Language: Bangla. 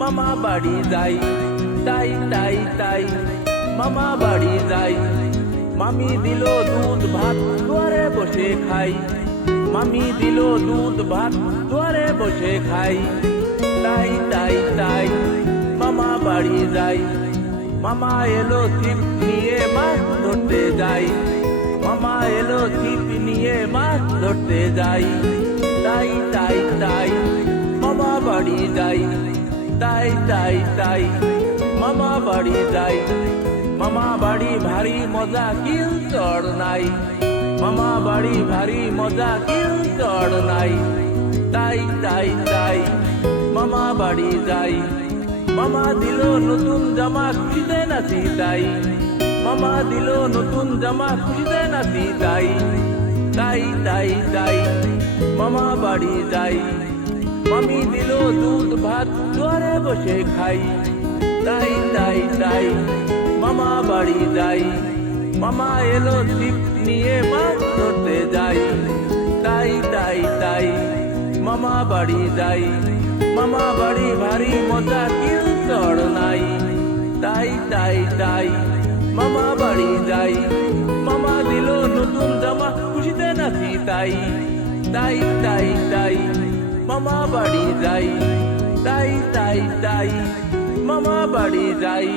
মামা বাড়ি যাই, তাই তাই তাই মামা বাড়ি যাই। মামি দিল দুধ ভাত দুয়ারে বসে খাই, মামি দিল দুধ ভাত দুয়ারে বসে খাই। তাই তাই তাই মামা বাড়ি যাই। মামা এলো ছিপ নিয়ে মাছ ধরতে যাই, মামা এলো ছিপ নিয়ে মাছ ধরতে যাই। তাই তাই তাই মামা বাড়ি যাই, তাই তাই তাই মামা বাড়ি যাই। মামা বাড়ি ভারী মজা কিল চড় নাই, মামা বাড়ি ভারী মজা কিল চড় নাই। তাই তাই তাই মামা বাড়ি যাই। মামা দিল নতুন জামা খুশিতে নাচি তাই, মামা দিল নতুন জামা খুশিতে নাচি তাই। তাই তাই তাই মামা বাড়ি যাই। মামি দিল দুধ ভাত দুয়ারে বসে খাই। তাই তাই তাই মামা বাড়ি যাই। মামা এলো ছিপ নিয়ে মাছ ধরতে যাই। তাই তাই তাই মামা বাড়ি যাই। মামা বাড়ি ভারী মজা কিল চড় নাই। তাই তাই তাই মামা বাড়ি যাই। মামা দিল নতুন জামা খুশিতে নাচি তাই। তাই তাই তাই মামা বাড়ি যাই, তাই তাই তাই মামা বাড়ি যাই।